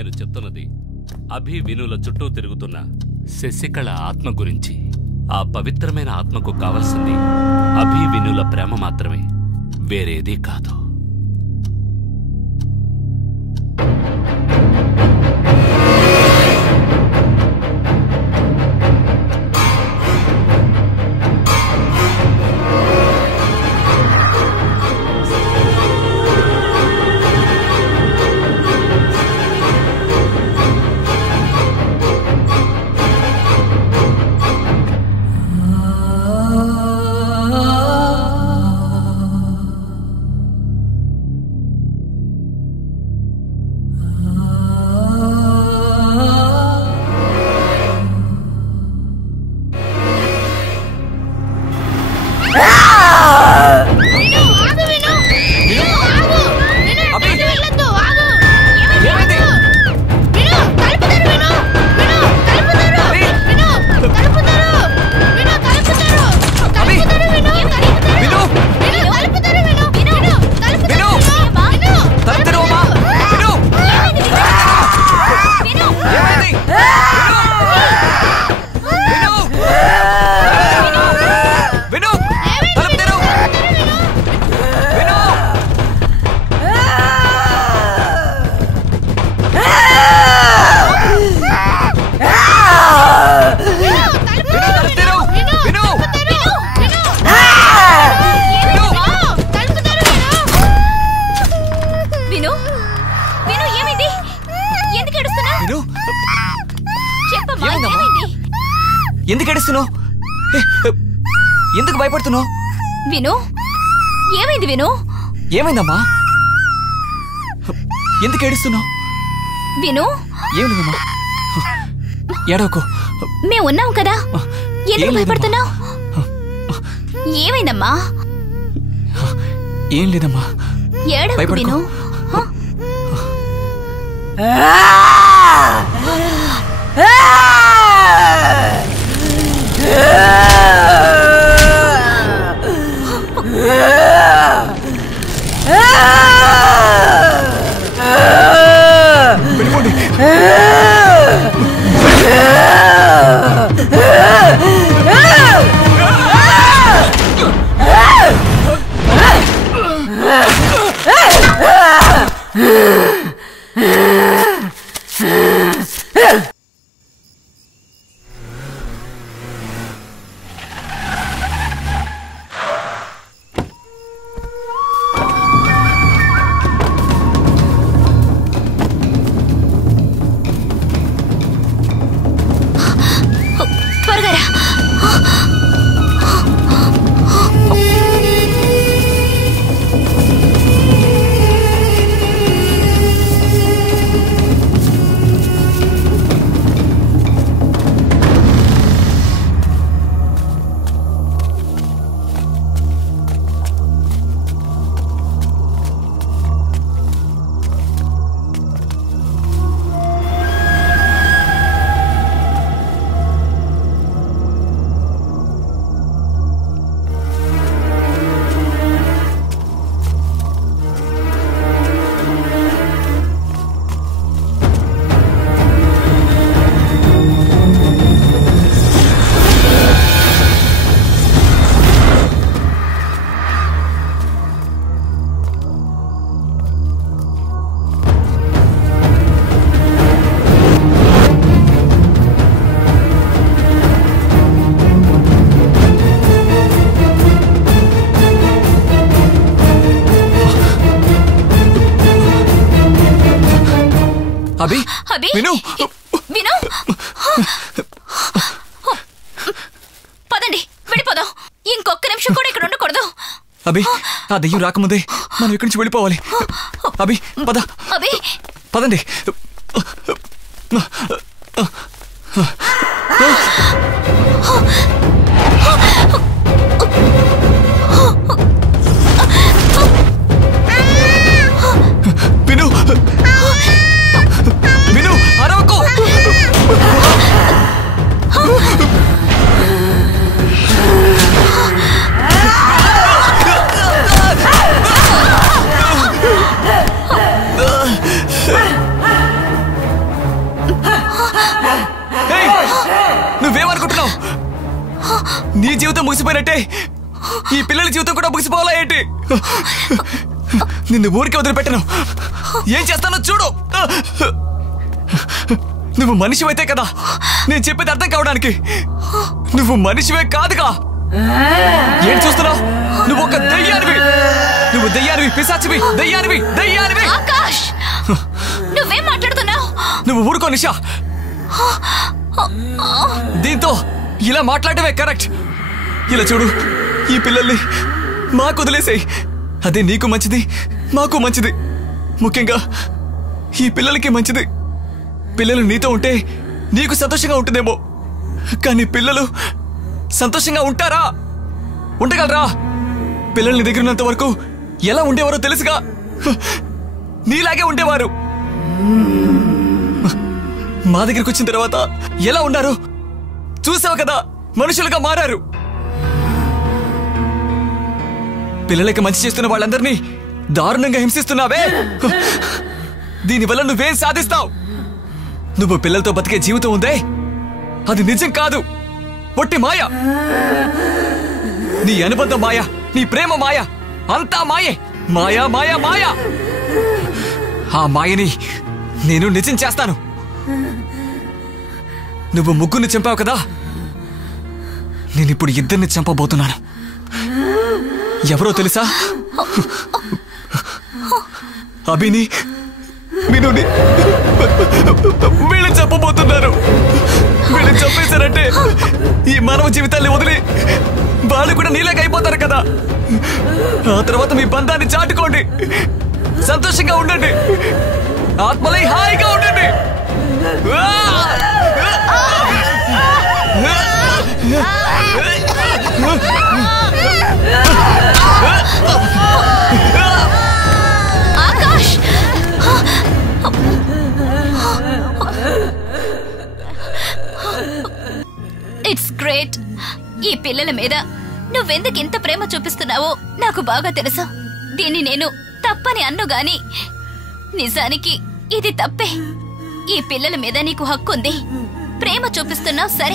నేను చెప్తున్నది అభి వినుల చుట్టూ తిరుగుతున్న శశికళ ఆత్మ గురించి. ఆ పవిత్రమైన ఆత్మకు కావలసింది అభి వినుల ప్రేమ మాత్రమే, వేరేదీ కాదు. ఎందుకు ఏడుస్తున్నావు? ఎందుకు భయపడుతున్నావు? విను, ఏమైంది విను? ఏమైందమ్మా? ఎందుకు ఏడుస్తున్నావు? విను, ఏమైందమ్మా? ఏడవకు. మేము ఉన్నాం కదా, ఎందుకు భయపడుతున్నావు? ఏమైందమ్మా? ఏం లేదమ్మా. ఏడవకు విను. అభి, విను, విను, పదండి వెళ్ళిపోదాం. ఇంకొక్క నిమిషం కూడా ఇక్కడ ఉండకూడదు. అభి, ఆ దెయ్యం రాకముందే మనం ఇక్కడి నుంచి వెళ్ళిపోవాలి. అభి, పద. అభి, పదండి. విను, విను, అరవకు. నీ జీవితం ముగిసిపోయినట్టే ఈ పిల్లల జీవితం కూడా ముగిసిపోవాలా ఏంటి? నిన్ను ఊరికి వదిలిపెట్టను. ఏం చేస్తానో చూడు. నువ్వు మనిషివైతే కదా నేను చెప్పేది అర్థం కావడానికి. నువ్వు మనిషివే కాదుగా. ఏం చూస్తున్నావు? నువ్వు ఒక దయ్యానివి. నువ్వు దయ్యానివి, పిశాచివి, దయ్యానివి, దయ్యానివి. ఆకాష్, నువ్వేం మాట్లాడుతున్నావు? నువ్వు ఊరుకో నిషా. దీంతో ఇలా మాట్లాడమే కరెక్ట్. ఇలా చూడు, ఈ పిల్లల్ని మాకు వదిలేసేయ్. అదే నీకు మంచిది, మాకు మంచిది. ముఖ్యంగా ఈ పిల్లలకి మంచిది. పిల్లలు నీతో ఉంటే నీకు సంతోషంగా ఉంటుందేమో, కానీ పిల్లలు సంతోషంగా ఉంటారా? ఉండగలరా? పిల్లల్ని దగ్గర ఉన్నంత వరకు ఎలా ఉండేవారో తెలుసుగా. నీలాగే ఉండేవారు. మా దగ్గరికి వచ్చిన తర్వాత ఎలా ఉన్నారు చూసావు కదా. మనుషులుగా మారారు. పిల్లలకి మంచి చేస్తున్న వాళ్ళందరినీ దారుణంగా హింసిస్తున్నావే. దీనివల్ల నువ్వేం సాధిస్తావు? నువ్వు పిల్లలతో బతికే జీవితం ఉందే, అది నిజం కాదు, ఒట్టి మాయ. నీ అనుబంధం మాయ, నీ ప్రేమ మాయ, అంతా మాయే. మాయా మాయా మాయా. ఆ మాయని నేను నిజం చేస్తాను. నువ్వు ముగ్గురిని చంపావు కదా, నేనిప్పుడు ఇద్దరిని చంపబోతున్నాను. ఎవరో తెలుసా? అభిని, వినుని. వీళ్ళని చంపబోతున్నారు. వీళ్ళని చంపేశారంటే ఈ మానవ జీవితాన్ని వదిలి వాళ్ళు కూడా నీలాగా అయిపోతారు కదా. ఆ తర్వాత మీ బంధాన్ని చాటుకోండి, సంతోషంగా ఉండండి, ఆత్మలై హాయిగా ఉండండి. Akash, it's great. ఈ పిల్లల మీద నువ్వెందుకు ఇంత ప్రేమ చూపిస్తున్నావో నాకు బాగా తెలుసు. దీన్ని నేను తప్పని అన్ను గాని నిజానికి ఇది తప్పే. ఈ పిల్లల మీద నీకు హక్కు ఉంది. ప్రేమ చూపిస్తున్నావు సరే,